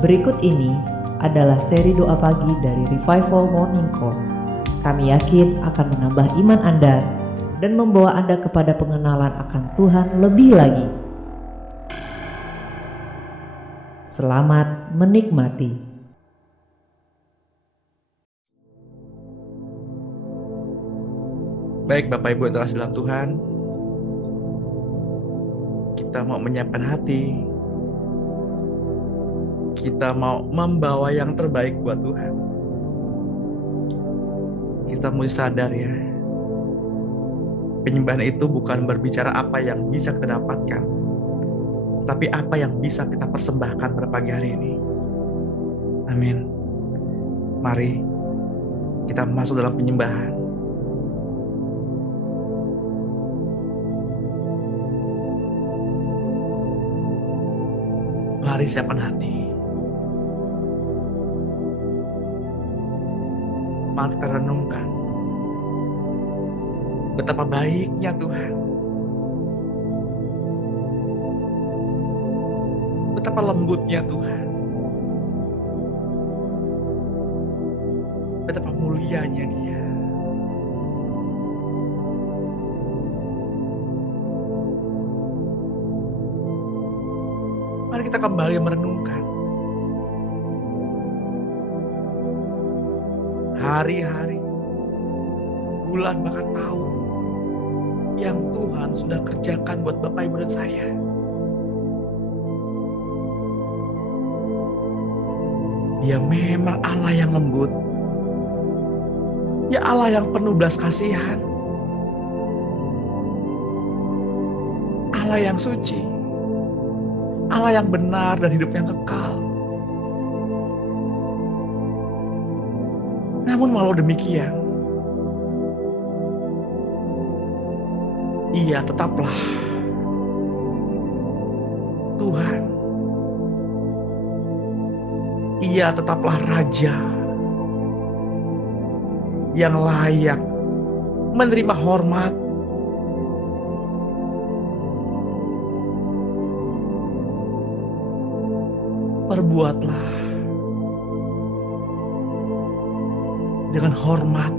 Berikut ini adalah seri doa pagi dari Revival Morning Call. Kami yakin akan menambah iman Anda dan membawa Anda kepada pengenalan akan Tuhan lebih lagi. Selamat menikmati. Baik Bapak Ibu yang terkasih dalam Tuhan, kita mau menyiapkan hati, kita mau membawa yang terbaik buat Tuhan. Kita mesti sadar ya, penyembahan itu bukan berbicara apa yang bisa kita dapatkan, tapi apa yang bisa kita persembahkan pada pagi hari ini. Amin. Mari kita masuk dalam penyembahan. Mari siapkan hati. Mari kita renungkan betapa baiknya Tuhan, betapa lembutnya Tuhan, betapa mulianya Dia. Mari kita kembali merenungkan hari-hari, bulan, bahkan tahun yang Tuhan sudah kerjakan buat Bapak Ibu dan saya. Dia memang Allah yang lembut, ya Allah yang penuh belas kasihan, Allah yang suci, Allah yang benar dan hidup yang kekal. Namun walau demikian, Ia tetaplah Tuhan. Ia tetaplah Raja yang layak menerima hormat, perbuatlah dengan hormat,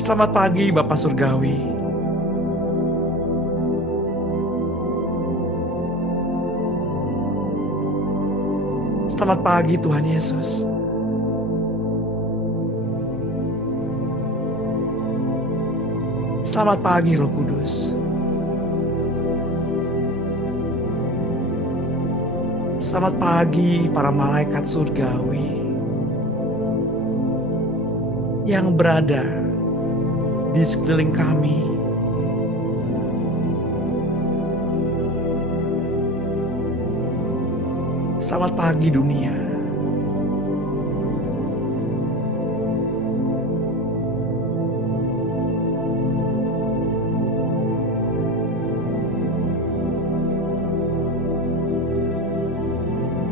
Selamat pagi Bapak Surgawi. Selamat pagi Tuhan Yesus. Selamat pagi Roh Kudus. Selamat pagi para malaikat surgawi yang berada di sekeliling kami. Selamat pagi dunia.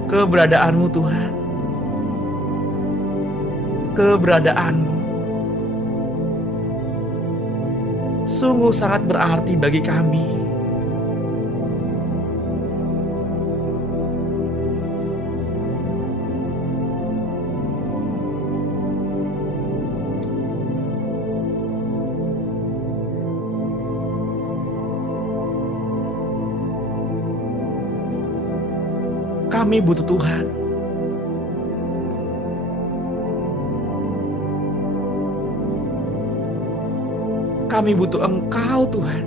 Keberadaanmu Tuhan, keberadaanmu sungguh sangat berarti bagi kami. Kami butuh Tuhan. Kami butuh Engkau Tuhan.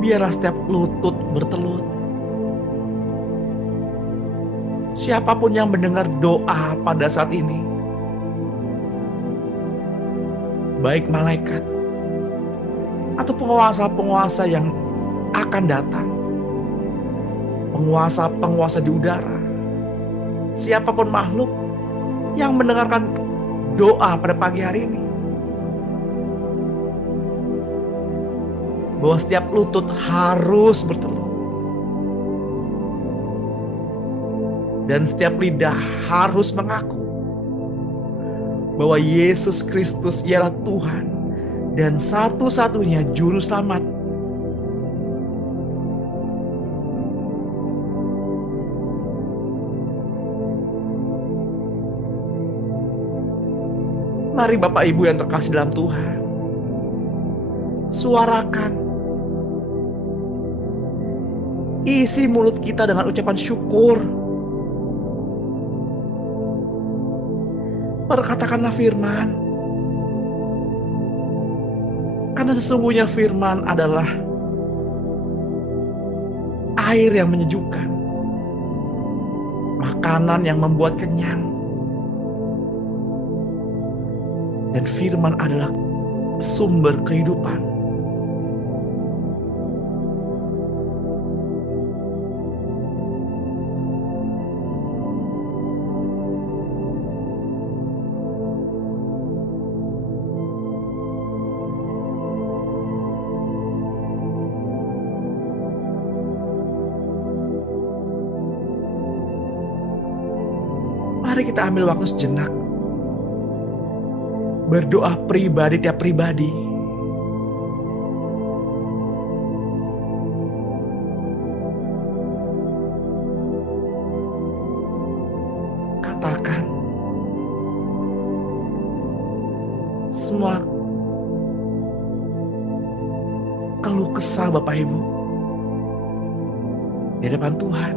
Biarlah setiap lutut bertelut. Siapapun yang mendengar doa pada saat ini, baik malaikat atau penguasa-penguasa yang akan datang, penguasa-penguasa di udara, siapapun makhluk yang mendengarkan doa pada pagi hari ini, bahwa setiap lutut harus bertelur. Dan setiap lidah harus mengaku bahwa Yesus Kristus ialah Tuhan dan satu-satunya juru selamat. Mari Bapak Ibu yang terkasih dalam Tuhan, suarakan, isi mulut kita dengan ucapan syukur. Perkatakanlah firman, karena sesungguhnya firman adalah air yang menyejukkan, makanan yang membuat kenyang, dan firman adalah sumber kehidupan. Mari kita ambil waktu sejenak, berdoa pribadi tiap pribadi. Katakan semua keluh kesah Bapak Ibu di depan Tuhan.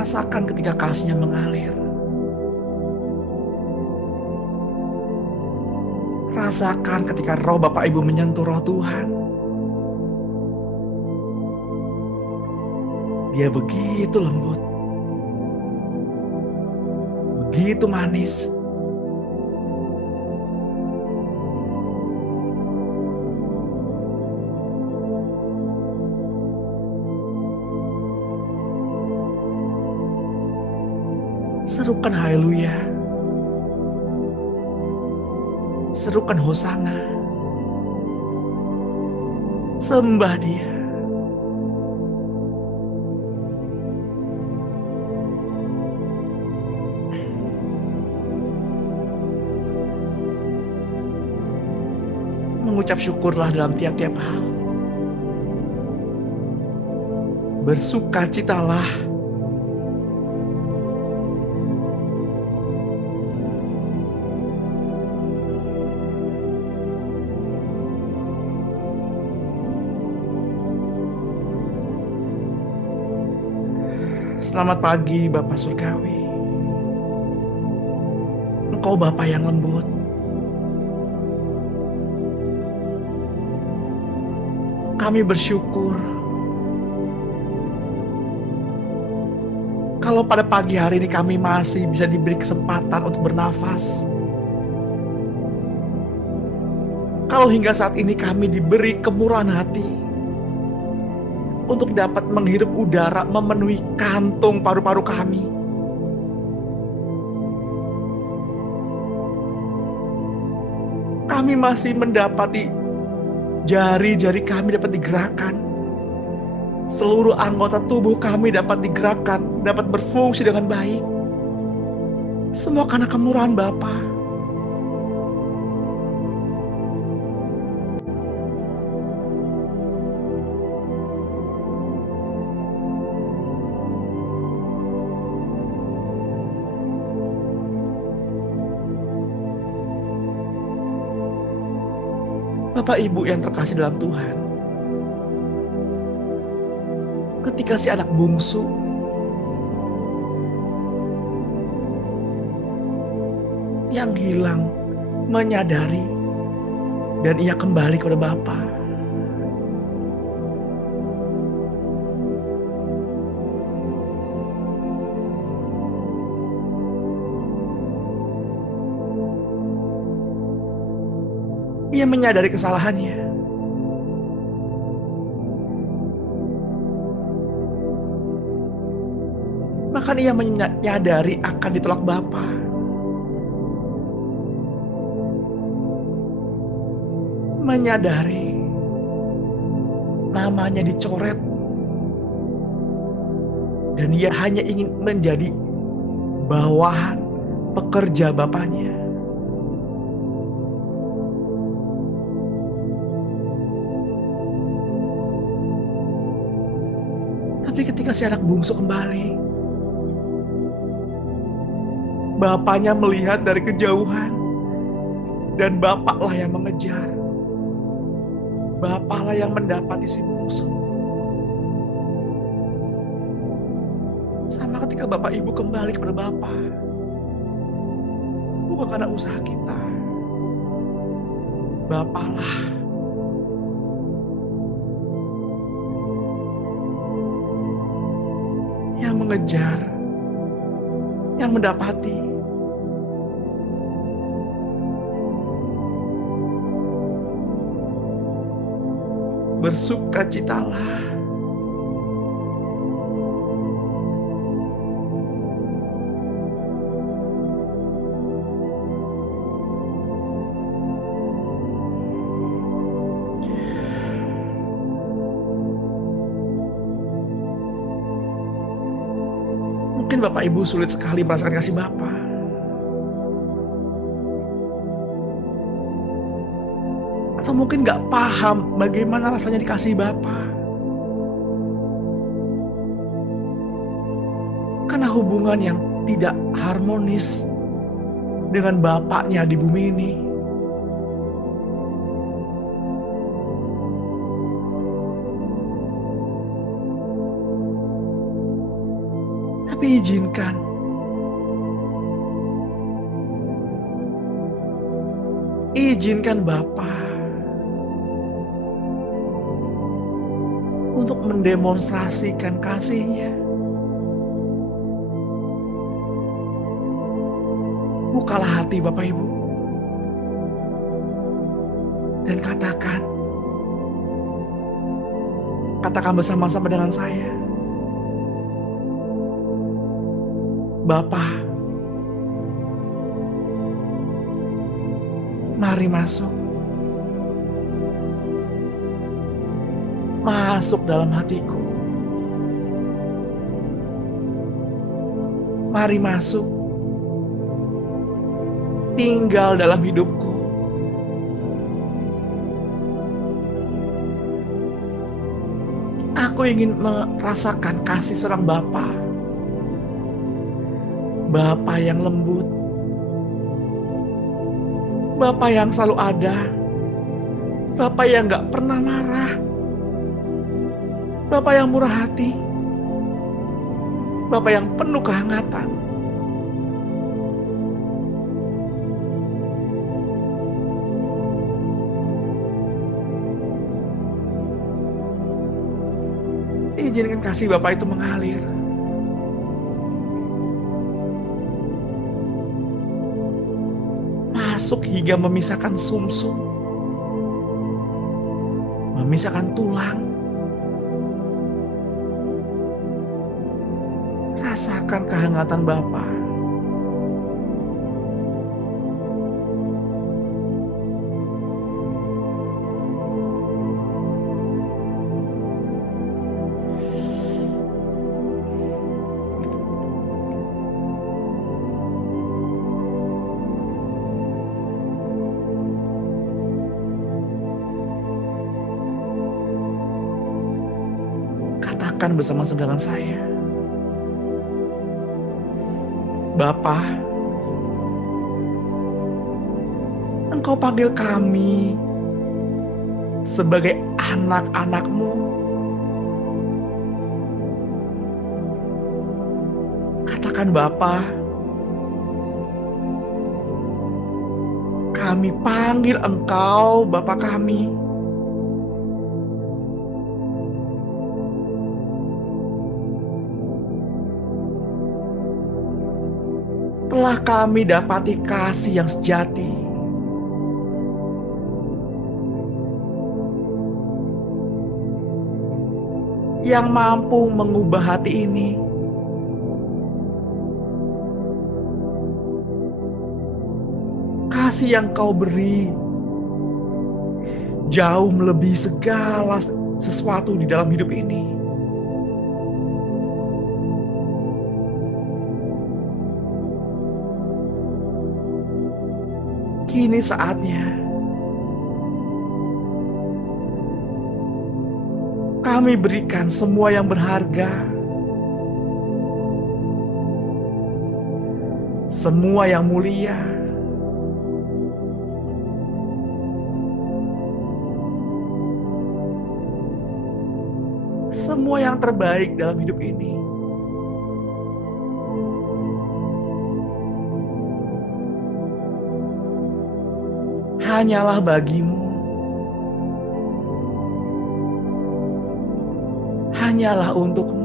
Rasakan ketika kasih-Nya mengalir. Rasakan ketika roh Bapak Ibu menyentuh roh Tuhan. Dia begitu lembut, begitu manis. Serukan haleluya. Serukan hosana. Sembah Dia. Mengucap syukurlah dalam tiap-tiap hal. Bersukacitalah. Selamat pagi Bapak Surgawi. Engkau Bapa yang lembut. Kami bersyukur kalau pada pagi hari ini kami masih bisa diberi kesempatan untuk bernafas. Kalau hingga saat ini kami diberi kemurahan hati untuk dapat menghirup udara memenuhi kantung paru-paru kami. Kami masih mendapati jari-jari kami dapat digerakkan. Seluruh anggota tubuh kami dapat digerakkan, dapat berfungsi dengan baik. Semua karena kemurahan Bapa. Bapak Ibu yang terkasih dalam Tuhan, ketika si anak bungsu yang hilang menyadari dan ia kembali kepada Bapa, ia menyadari kesalahannya. Bahkan ia menyadari akan ditolak Bapa. Menyadari namanya dicoret. Dan ia hanya ingin menjadi bawahan pekerja Bapaknya. Tapi ketika si anak bungsu kembali, Bapaknya melihat dari kejauhan, dan Bapaklah yang mengejar. Bapaklah yang mendapati si bungsu. Sama ketika Bapak Ibu kembali kepada Bapa, bukan karena usaha kita. Bapaklah yang mengejar, yang mendapati. Bersukacitalah. Mungkin Bapak Ibu sulit sekali merasakan kasih Bapa. Atau mungkin gak paham bagaimana rasanya dikasihi Bapa. Karena hubungan yang tidak harmonis dengan Bapaknya di bumi ini. Tapi izinkan Bapa untuk mendemonstrasikan kasih-Nya. Bukalah hati Bapak Ibu dan katakan bersama-sama dengan saya, Bapa, mari masuk dalam hatiku. Mari masuk, tinggal dalam hidupku. Aku ingin merasakan kasih seorang Bapa. Bapa yang lembut. Bapa yang selalu ada. Bapa yang gak pernah marah. Bapa yang murah hati. Bapa yang penuh kehangatan. Izinkan kasih Bapa itu mengalir. Masuk hingga memisahkan sumsum, memisahkan tulang. Rasakan kehangatan Bapa. Katakan bersama-sama dengan saya, Bapa, Engkau panggil kami sebagai anak-anak-Mu. Katakan Bapa, kami panggil Engkau Bapa kami. Telah kami dapati kasih yang sejati. Yang mampu mengubah hati ini kasih yang Kau beri jauh melebihi segala sesuatu di dalam hidup ini. Kini saatnya kami berikan semua yang berharga, semua yang mulia, semua yang terbaik dalam hidup ini. Hanyalah bagimu, hanyalah untukmu.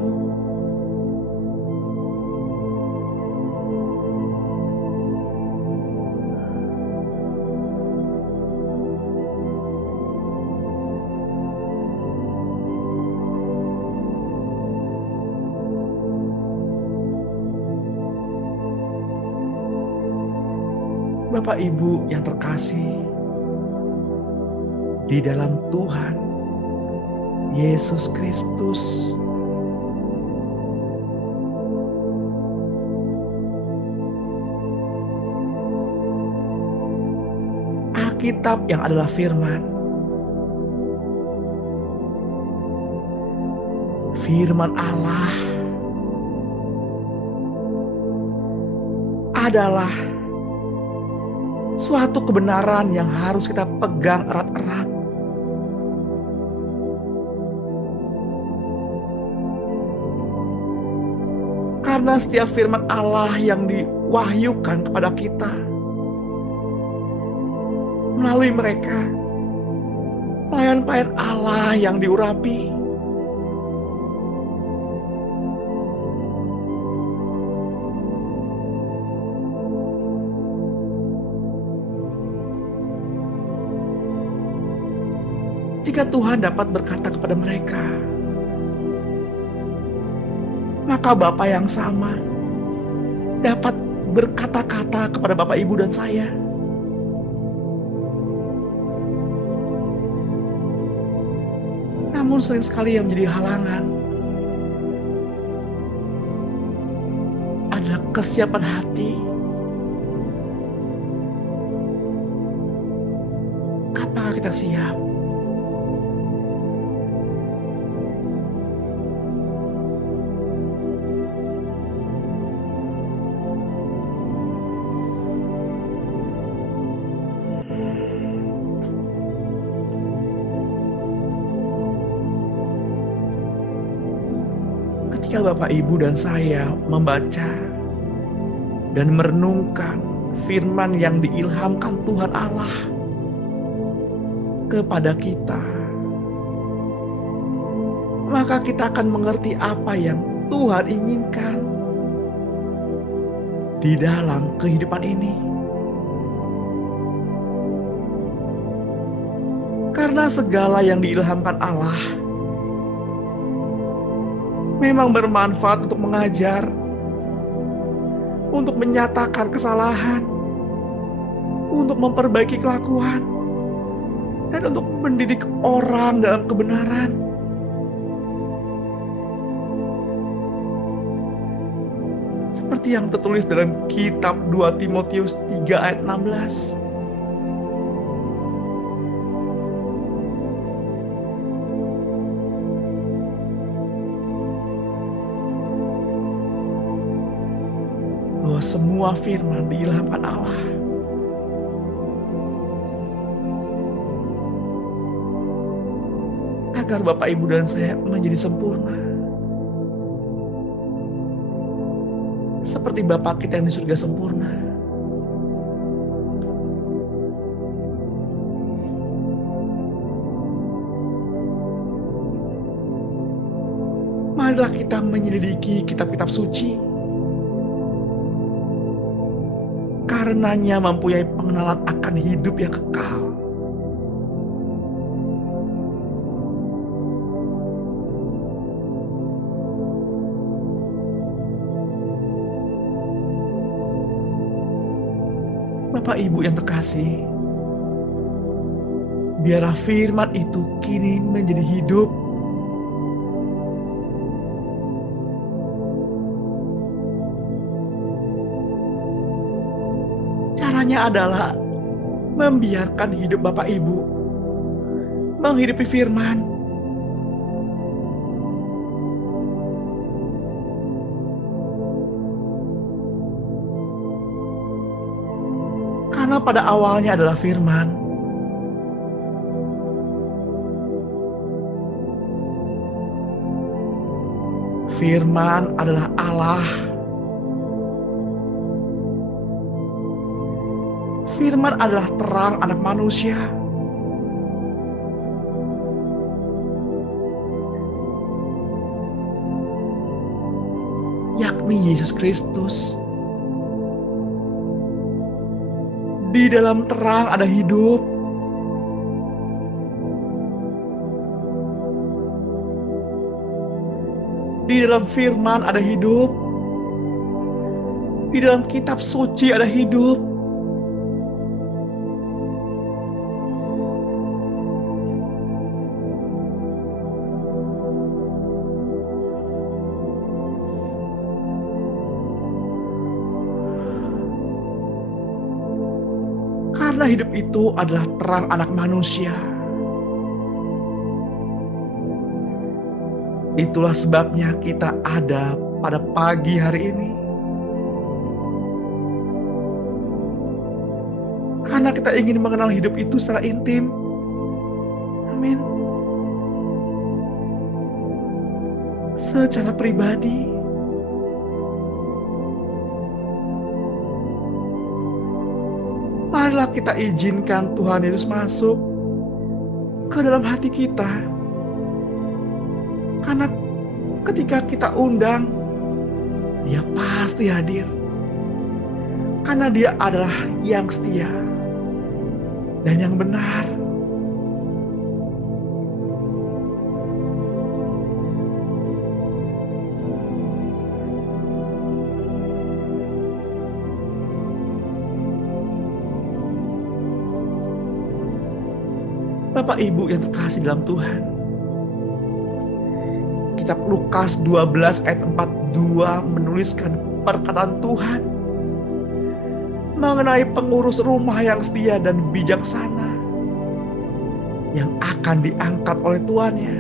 Bapak Ibu yang terkasih di dalam Tuhan Yesus Kristus, Alkitab yang adalah firman Allah adalah suatu kebenaran yang harus kita pegang erat-erat. Karena setiap firman Allah yang diwahyukan kepada kita melalui mereka, pelayan-pelayan Allah yang diurapi, jika Tuhan dapat berkata kepada mereka, maka Bapa yang sama dapat berkata-kata kepada Bapak, Ibu, dan saya. Namun sering sekali yang menjadi halangan adalah kesiapan hati. Apakah kita siap? Ketika Bapak, Ibu, dan saya membaca dan merenungkan firman yang diilhamkan Tuhan Allah kepada kita, maka kita akan mengerti apa yang Tuhan inginkan di dalam kehidupan ini. Karena segala yang diilhamkan Allah memang bermanfaat untuk mengajar, untuk menyatakan kesalahan, untuk memperbaiki kelakuan, dan untuk mendidik orang dalam kebenaran. Seperti yang tertulis dalam kitab 2 Timotius 3 ayat 16. Bahwa semua firman diilhamkan Allah agar Bapak, Ibu, dan saya menjadi sempurna seperti Bapa kita yang di surga sempurna. Marilah kita menyelidiki kitab-kitab suci, karenanya mempunyai pengenalan akan hidup yang kekal. Bapak Ibu yang terkasih, biarlah firman itu kini menjadi hidup. Caranya adalah membiarkan hidup Bapak Ibu menghidupi firman. Karena pada awalnya adalah firman. Firman adalah Allah. Firman adalah terang anak manusia. Yakni Yesus Kristus. Di dalam terang ada hidup. Di dalam firman ada hidup. Di dalam kitab suci ada hidup. Karena hidup itu adalah terang anak manusia. Itulah sebabnya kita ada pada pagi hari ini. Karena kita ingin mengenal hidup itu secara intim. Amin. Secara pribadi. Marilah kita izinkan Tuhan Yesus masuk ke dalam hati kita. Karena ketika kita undang, Dia pasti hadir. Karena Dia adalah yang setia dan yang benar. Bapak Ibu yang terkasih dalam Tuhan, kitab Lukas 12 ayat 42 menuliskan perkataan Tuhan mengenai pengurus rumah yang setia dan bijaksana yang akan diangkat oleh tuannya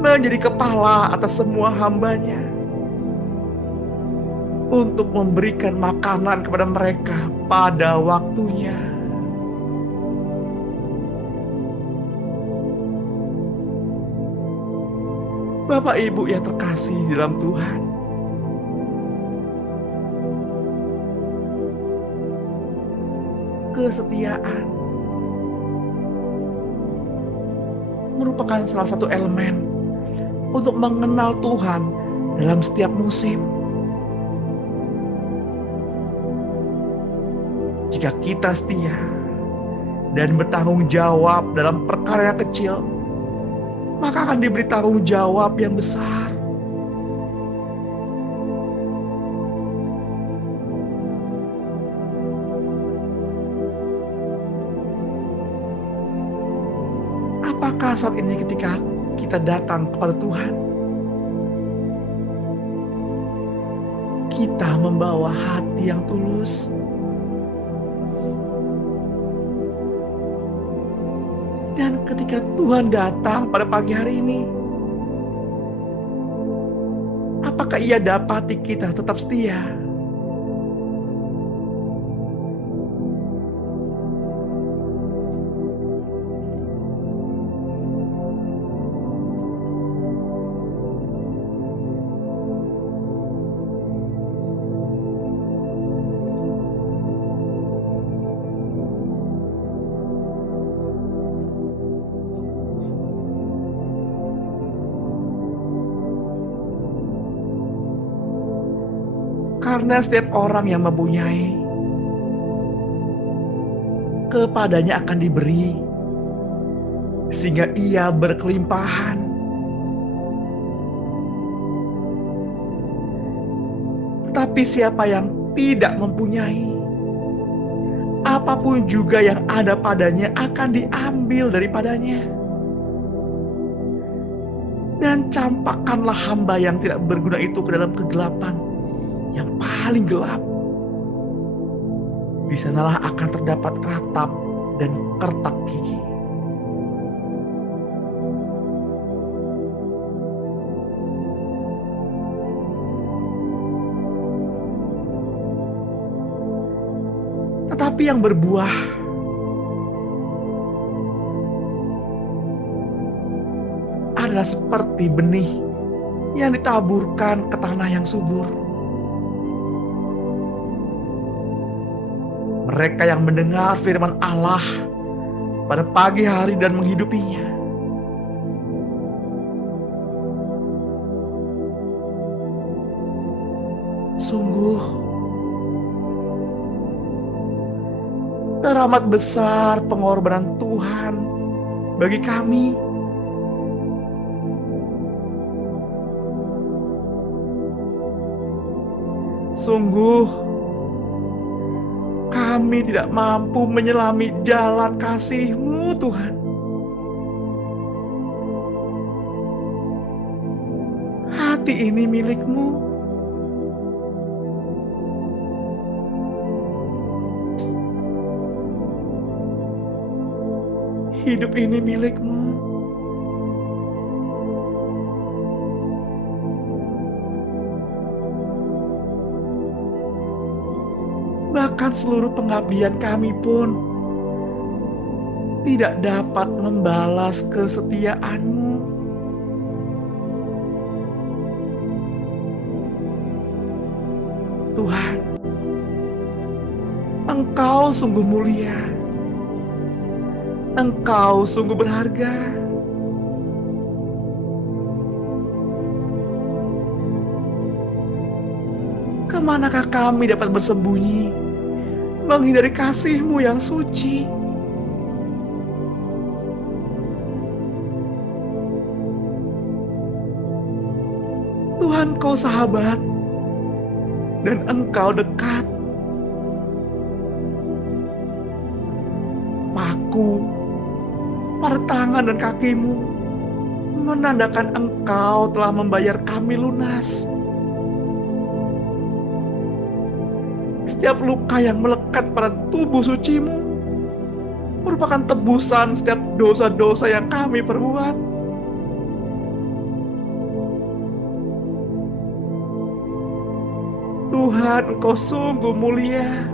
menjadi kepala atas semua hambanya untuk memberikan makanan kepada mereka pada waktunya. Bapak Ibu yang terkasih dalam Tuhan, kesetiaan merupakan salah satu elemen untuk mengenal Tuhan dalam setiap musim. Jika kita setia dan bertanggung jawab dalam perkara yang kecil, maka akan diberi tanggung jawab yang besar. Apakah saat ini ketika kita datang kepada Tuhan, kita membawa hati yang tulus? Dan ketika Tuhan datang pada pagi hari ini, apakah Ia dapati kita tetap setia? Karena setiap orang yang mempunyai, kepadanya akan diberi, sehingga ia berkelimpahan. Tetapi siapa yang tidak mempunyai. Apapun juga yang ada padanya akan diambil daripadanya. Dan campakkanlah hamba yang tidak berguna itu ke dalam kegelapan yang paling gelap. Di sanalah akan terdapat ratap dan kertak gigi. Tetapi yang berbuah adalah seperti benih yang ditaburkan ke tanah yang subur. Mereka yang mendengar firman Allah pada pagi hari dan menghidupinya. Sungguh teramat besar pengorbanan Tuhan bagi kami. Sungguh kami tidak mampu menyelami jalan kasih-Mu, Tuhan. Hati ini milik-Mu. Hidup ini milik-Mu. Bahkan seluruh pengabdian kami pun tidak dapat membalas kesetiaan-Mu. Tuhan, Engkau sungguh mulia. Engkau sungguh berharga. Kemanakah kami dapat bersembunyi, menghindari kasih-Mu yang suci? Tuhan, Kau sahabat, dan Engkau dekat. Paku pada tangan dan kaki-Mu menandakan Engkau telah membayar kami lunas. Setiap luka yang melekat pada tubuh suci-Mu merupakan tebusan setiap dosa-dosa yang kami perbuat. Tuhan, Engkau sungguh mulia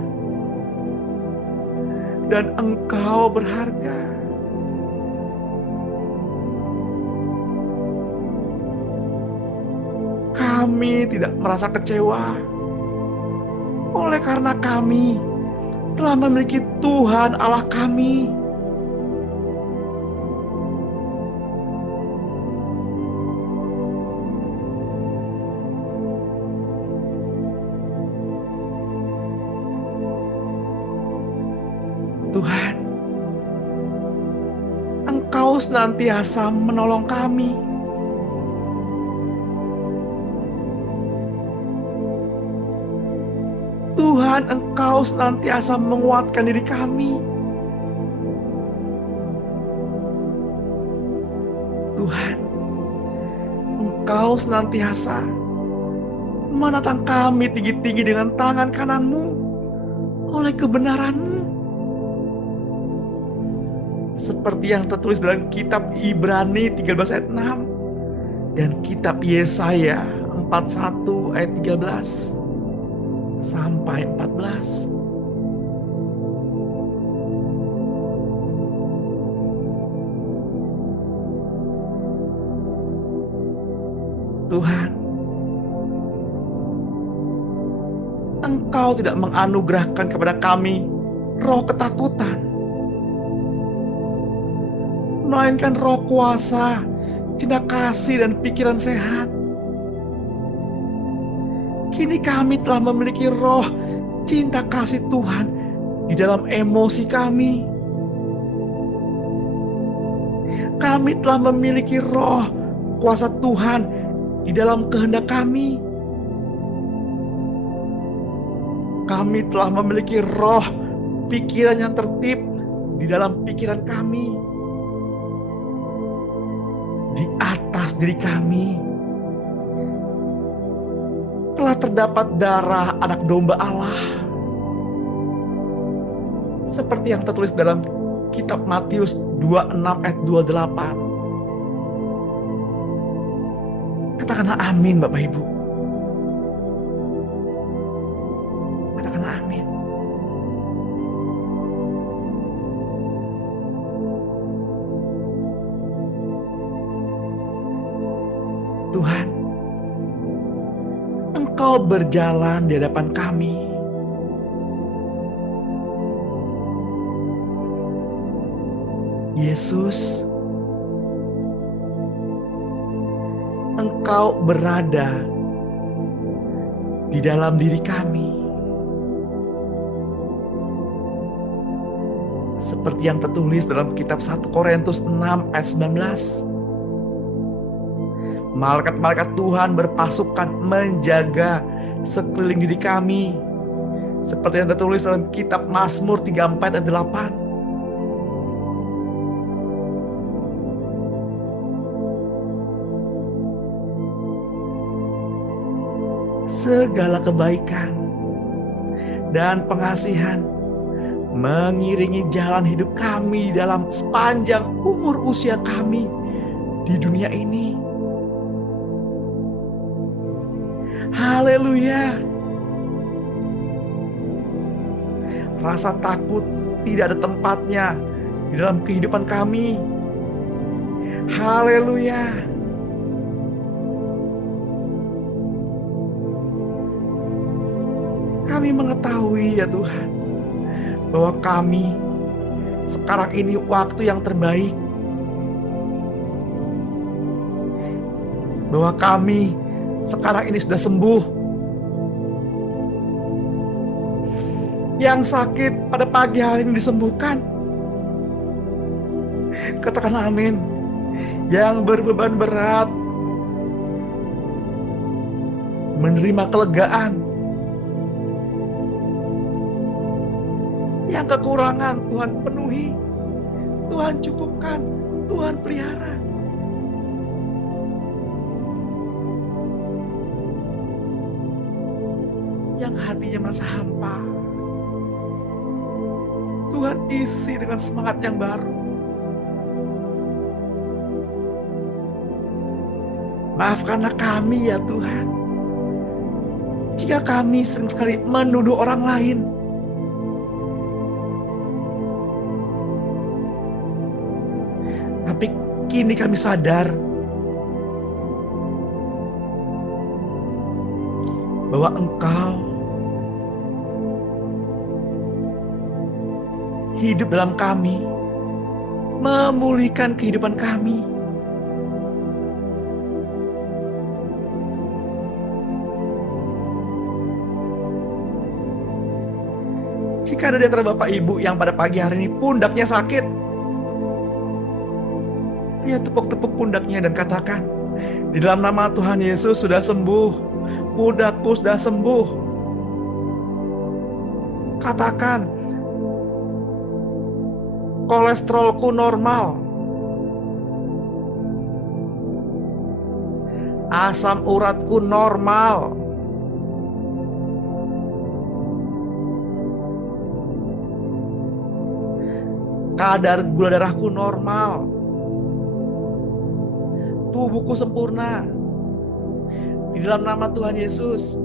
dan Engkau berharga. Kami tidak merasa kecewa oleh karena kami telah memiliki Tuhan Allah kami. Tuhan, Engkau senantiasa menolong kami. Tuhan, Engkau senantiasa menguatkan diri kami. Tuhan, Engkau senantiasa menatang kami tinggi-tinggi dengan tangan kanan-Mu oleh kebenaran-Mu. Seperti yang tertulis dalam kitab Ibrani 13 ayat 6 dan kitab Yesaya 41 ayat 13 sampai 14. Tuhan, Engkau tidak menganugerahkan kepada kami roh ketakutan, melainkan roh kuasa, cinta kasih, dan pikiran sehat. Kini kami telah memiliki roh cinta kasih Tuhan di dalam emosi kami. Kami telah memiliki roh kuasa Tuhan di dalam kehendak kami. Kami telah memiliki roh pikiran yang tertib di dalam pikiran kami, di atas diri kami telah terdapat darah anak domba Allah, seperti yang tertulis dalam kitab Matius 26 ayat 28. Katakanlah amin, Bapak Ibu. Katakanlah amin. Tuhan, Engkau berjalan di hadapan kami. Yesus, Engkau berada di dalam diri kami. Seperti yang tertulis dalam kitab 1 Korintus 6 ayat 19. Malaikat-malaikat Tuhan berpasukan menjaga sekeliling diri kami. Seperti yang tertulis dalam kitab Mazmur 34 ayat 8. Segala kebaikan dan pengasihan mengiringi jalan hidup kami dalam sepanjang umur usia kami di dunia ini. Haleluya. Rasa takut tidak ada tempatnya di dalam kehidupan kami. Haleluya. Kami mengetahui ya Tuhan, bahwa kami sekarang ini waktu yang terbaik. Bahwa kami sekarang ini sudah sembuh. Yang sakit pada pagi hari ini disembuhkan. Katakan amin. Yang berbeban berat menerima kelegaan. Yang kekurangan Tuhan penuhi, Tuhan cukupkan, Tuhan pelihara. Yang hatinya merasa hampa, Tuhan isi dengan semangat yang baru. Maafkanlah kami ya Tuhan, jika kami sering sekali menuduh orang lain. Tapi kini kami sadar bahwa Engkau hidup dalam kami, memulihkan kehidupan kami. Jika ada di antara Bapak Ibu yang pada pagi hari ini pundaknya sakit, ayo tepuk-tepuk pundaknya dan katakan, di dalam nama Tuhan Yesus sudah sembuh, pundakku sudah sembuh. Katakan, kolesterolku normal, asam uratku normal, kadar gula darahku normal, tubuhku sempurna. Di dalam nama Tuhan Yesus.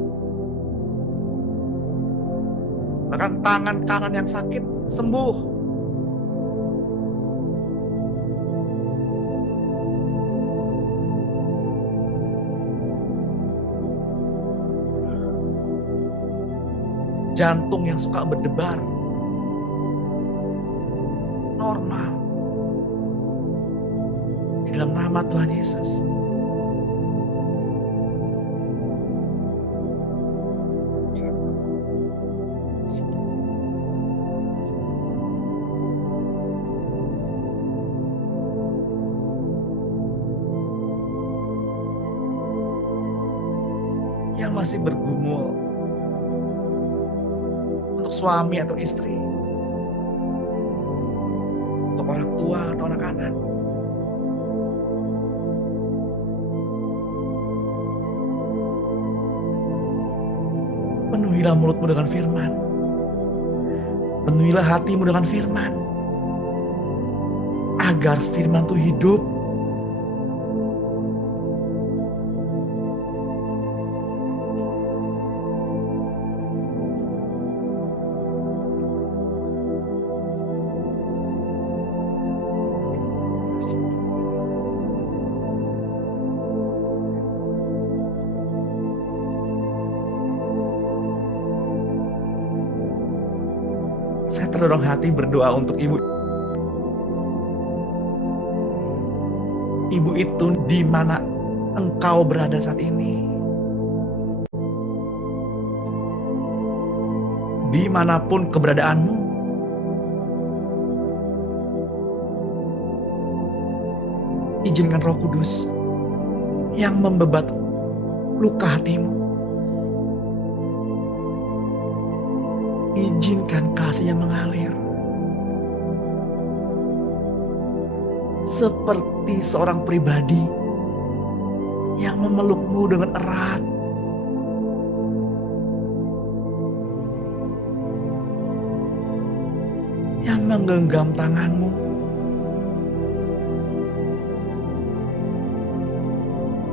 Bahkan tangan kanan yang sakit sembuh. Jantung yang suka berdebar normal. Di dalam nama Tuhan Yesus. Yang masih bergumul, untuk suami atau istri, untuk orang tua atau anak-anak. Penuhilah mulutmu dengan firman. Penuhilah hatimu dengan firman. Agar firman itu hidup. Saya terdorong hati berdoa untuk ibu. Ibu itu di mana engkau berada saat ini. Dimanapun keberadaanmu, izinkan Roh Kudus yang membebat luka hatimu. Izinkan kasih-Nya mengalir. Seperti seorang pribadi yang memelukmu dengan erat. Yang menggenggam tanganmu.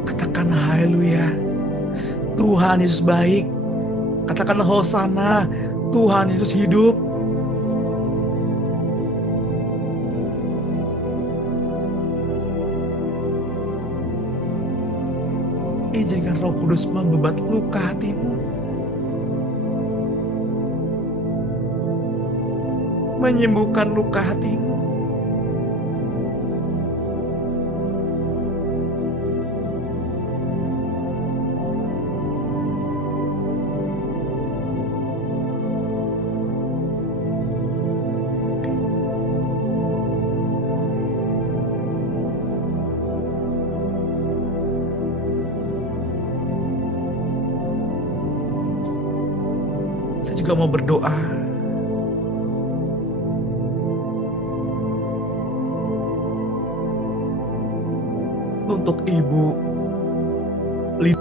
Katakan haleluya. Tuhan Yesus baik. Katakanlah hosana. Tuhan Yesus hidup. Izinkan Roh Kudus membebat luka hatimu. Menyembuhkan luka hatimu. Saya juga mau berdoa untuk Ibu Lydia.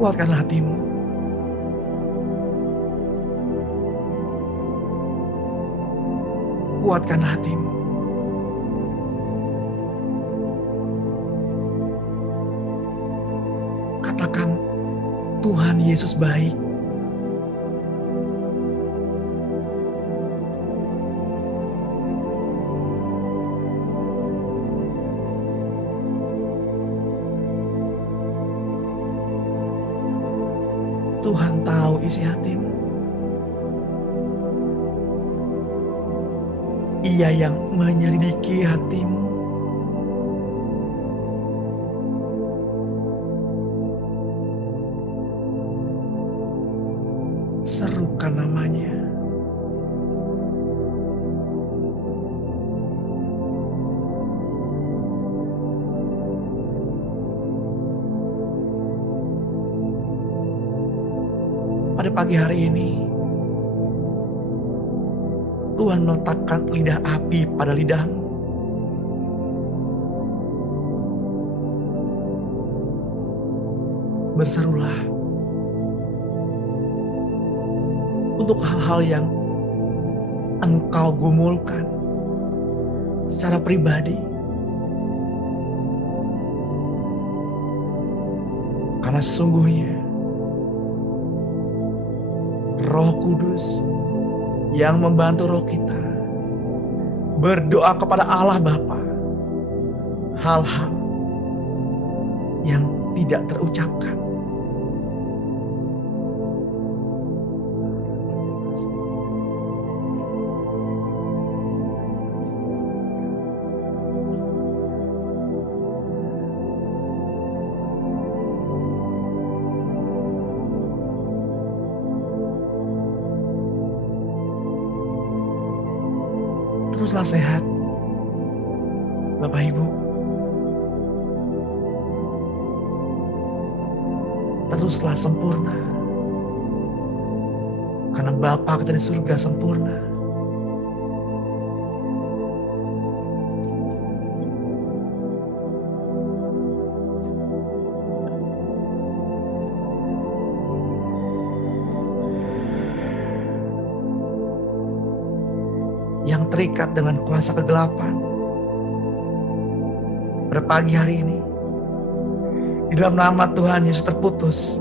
Kuatkanlah hatimu. Kuatkanlah hatimu. Katakan, Tuhan Yesus baik. Tuhan tahu isi hatimu. Ia yang menyelidiki hatimu. Serukan namanya. Pada pagi hari ini, Tuhan meletakkan lidah api pada lidahmu. Berserulah untuk hal-hal yang engkau gumulkan secara pribadi. Karena sesungguhnya Roh Kudus yang membantu roh kita berdoa kepada Allah Bapa hal-hal yang tidak terucapkan. Teruslah sehat. Bapak Ibu, teruslah sempurna. Karena Bapa kita di surga sempurna. Yang terikat dengan kuasa kegelapan pada pagi hari ini, di dalam nama Tuhan Yesus terputus.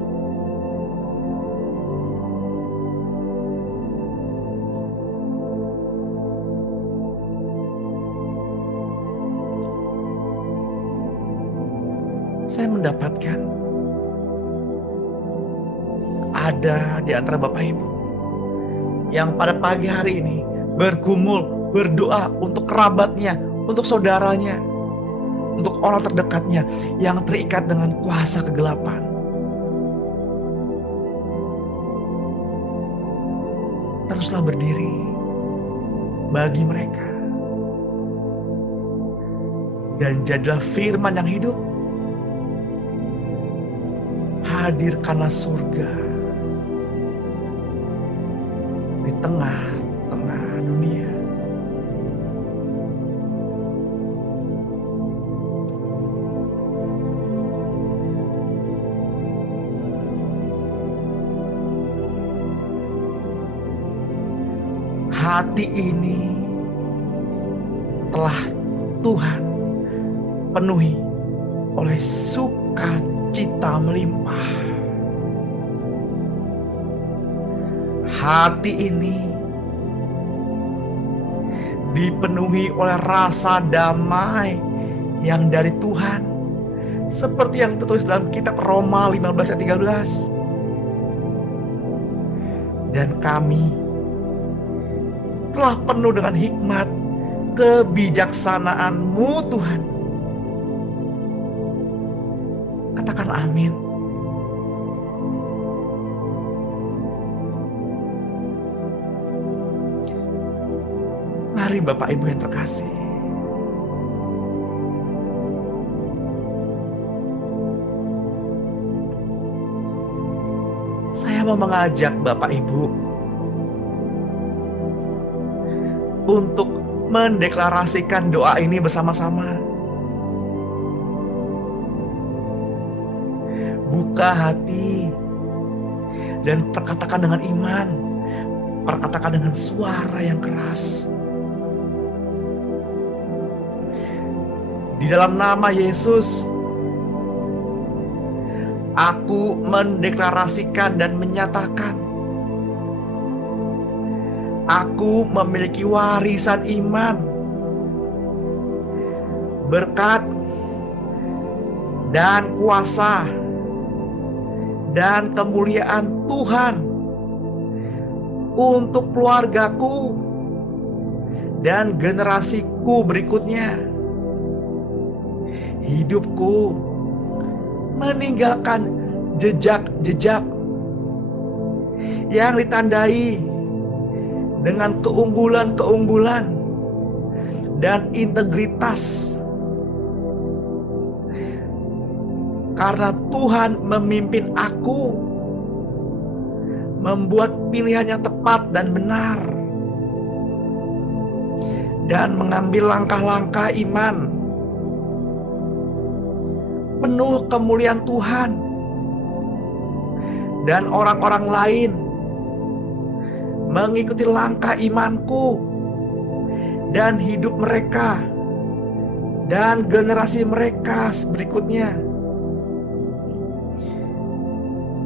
Saya mendapatkan ada di antara Bapak Ibu yang pada pagi hari ini bergumul, berdoa untuk kerabatnya, untuk saudaranya, untuk orang terdekatnya yang terikat dengan kuasa kegelapan. Teruslah berdiri bagi mereka. Dan jadilah firman yang hidup. Hadirkanlah surga di tengah-tengah dunia. Hati ini telah Tuhan penuhi oleh sukacita melimpah. Hati ini dipenuhi oleh rasa damai yang dari Tuhan, seperti yang tertulis dalam kitab Roma 15 ayat 13. Dan kami telah penuh dengan hikmat kebijaksanaan-Mu Tuhan. Katakan amin. Mari Bapak Ibu yang terkasih, saya mau mengajak Bapak Ibu untuk mendeklarasikan doa ini bersama-sama. Buka hati dan perkatakan dengan iman, perkatakan dengan suara yang keras. Di dalam nama Yesus, aku mendeklarasikan dan menyatakan, aku memiliki warisan iman, berkat dan kuasa dan kemuliaan Tuhan untuk keluargaku dan generasiku berikutnya. Hidupku meninggalkan jejak-jejak yang ditandai dengan keunggulan-keunggulan dan integritas. Karena Tuhan memimpin aku membuat pilihan yang tepat dan benar, dan mengambil langkah-langkah iman penuh kemuliaan Tuhan, dan orang-orang lain mengikuti langkah imanku dan hidup mereka dan generasi mereka berikutnya.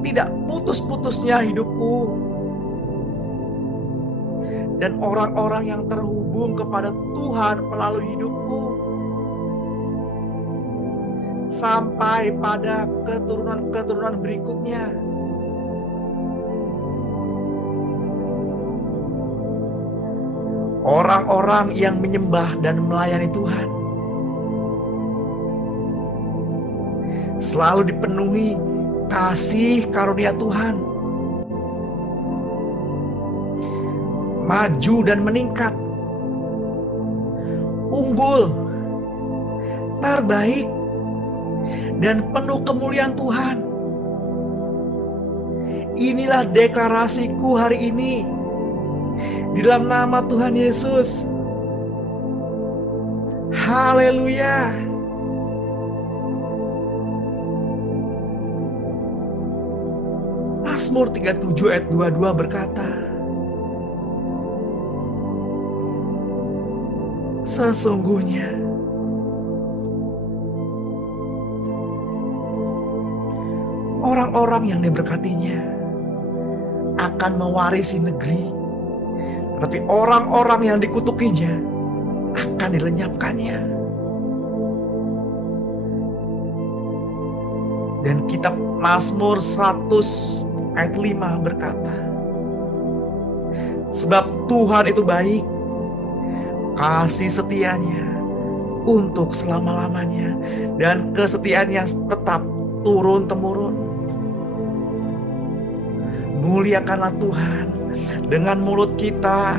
Tidak putus-putusnya hidupku dan orang-orang yang terhubung kepada Tuhan melalui hidupku sampai pada keturunan-keturunan berikutnya. Orang-orang yang menyembah dan melayani Tuhan selalu dipenuhi kasih karunia Tuhan, maju dan meningkat, unggul datar, baik, dan penuh kemuliaan Tuhan. Inilah deklarasiku hari ini di dalam nama Tuhan Yesus. Haleluya. Mazmur 37 ayat 22 berkata, sesungguhnya orang-orang yang diberkatinya akan mewarisi negeri, tetapi orang-orang yang dikutukinya akan dilenyapkannya. Dan kitab Mazmur 100 ayat 5 berkata, sebab Tuhan itu baik, kasih setianya untuk selama-lamanya, dan kesetiaannya tetap turun-temurun. Muliakanlah Tuhan dengan mulut kita.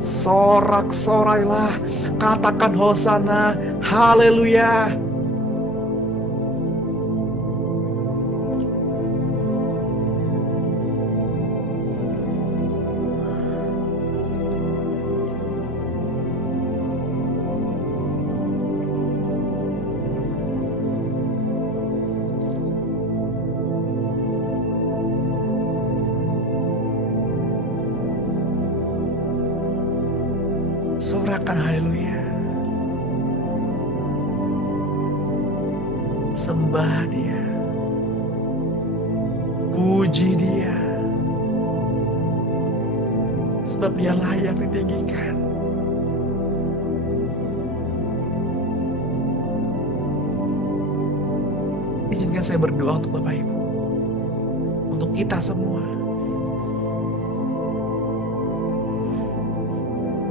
Sorak-sorailah, katakan hosana, haleluya. Sorakan haleluya. Sembah Dia, puji Dia, sebab Dia layak ditinggikan. Izinkan saya berdoa untuk Bapak Ibu, untuk kita semua.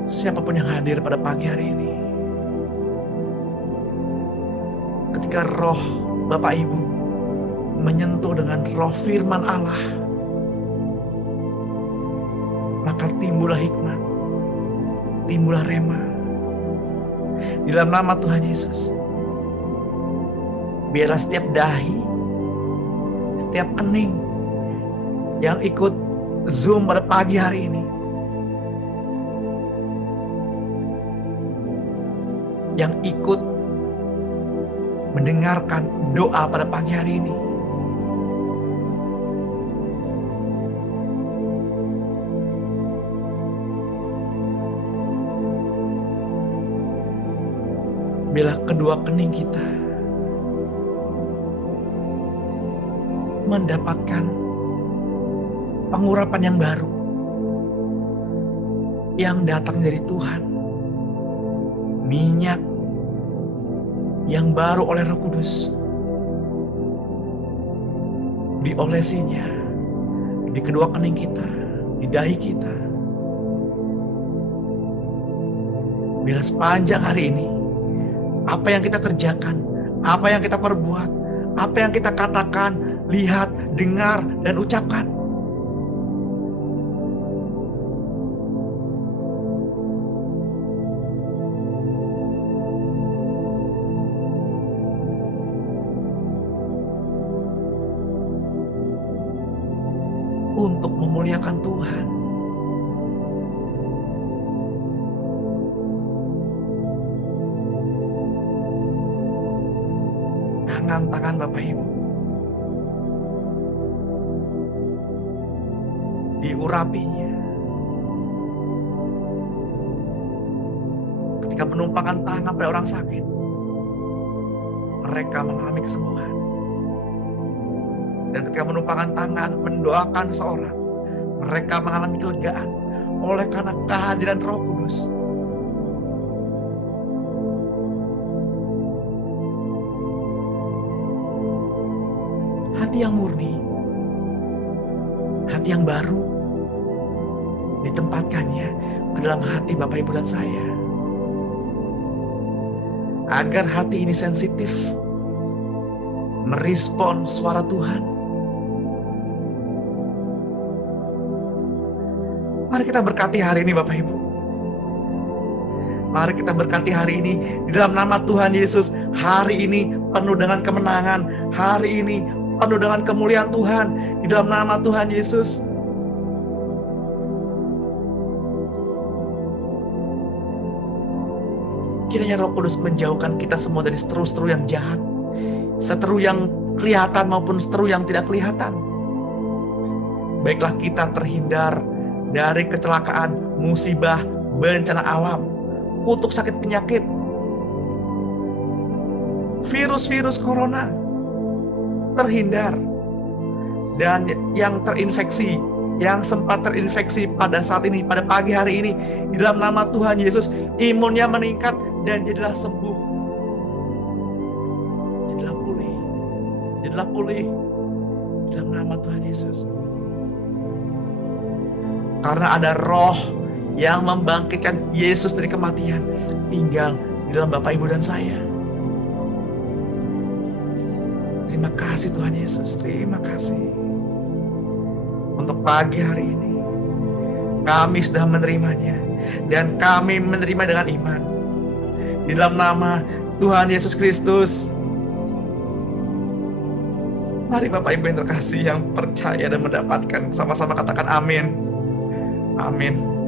Siapapun yang hadir pada pagi hari ini, ketika roh Bapak Ibu menyentuh dengan roh firman Allah, maka timbullah hikmat, timbullah rema. Di dalam nama Tuhan Yesus, biarlah setiap dahi, setiap kening yang ikut Zoom pada pagi hari ini, yang ikut mendengarkan doa pada pagi hari ini, biarlah kedua kening kita mendapatkan pengurapan yang baru yang datang dari Tuhan, minyak yang baru oleh Roh Kudus diolesinya di kedua kening kita, di dahi kita. Bila sepanjang hari ini, apa yang kita kerjakan, apa yang kita perbuat, apa yang kita katakan, lihat, dengar, dan ucapkan, untuk memuliakan Tuhan. Tangan-tangan Bapak Ibu diurapinya ketika menumpangkan tangan pada orang sakit, mereka mengalami kesembuhan. Dan ketika menumpangkan tangan mendoakan seseorang, mereka mengalami kelegaan oleh karena kehadiran Roh Kudus. Hati yang murni, hati yang baru ditempatkannya ke dalam hati Bapak Ibu dan saya, agar hati ini sensitif merespon suara Tuhan. Mari kita berkati hari ini Bapak Ibu. Mari kita berkati hari ini di dalam nama Tuhan Yesus. Hari ini penuh dengan kemenangan, hari ini penuh dengan kemuliaan Tuhan di dalam nama Tuhan Yesus. Kiranya Roh Kudus menjauhkan kita semua dari seteru-seteru yang jahat, seteru yang kelihatan maupun seteru yang tidak kelihatan. Baiklah kita terhindar dari kecelakaan, musibah, bencana alam, kutuk sakit penyakit, virus-virus corona, terhindar. Dan yang terinfeksi, yang sempat terinfeksi pada saat ini, pada pagi hari ini, di dalam nama Tuhan Yesus, imunnya meningkat dan jadilah sembuh. Jadilah pulih di dalam nama Tuhan Yesus. Karena ada roh yang membangkitkan Yesus dari kematian tinggal di dalam Bapak, Ibu, dan saya. Terima kasih Tuhan Yesus, terima kasih. Untuk pagi hari ini, kami sudah menerimanya, dan kami menerima dengan iman. Di dalam nama Tuhan Yesus Kristus. Mari Bapak Ibu yang terkasih, yang percaya dan mendapatkan, sama-sama katakan amin. Amin.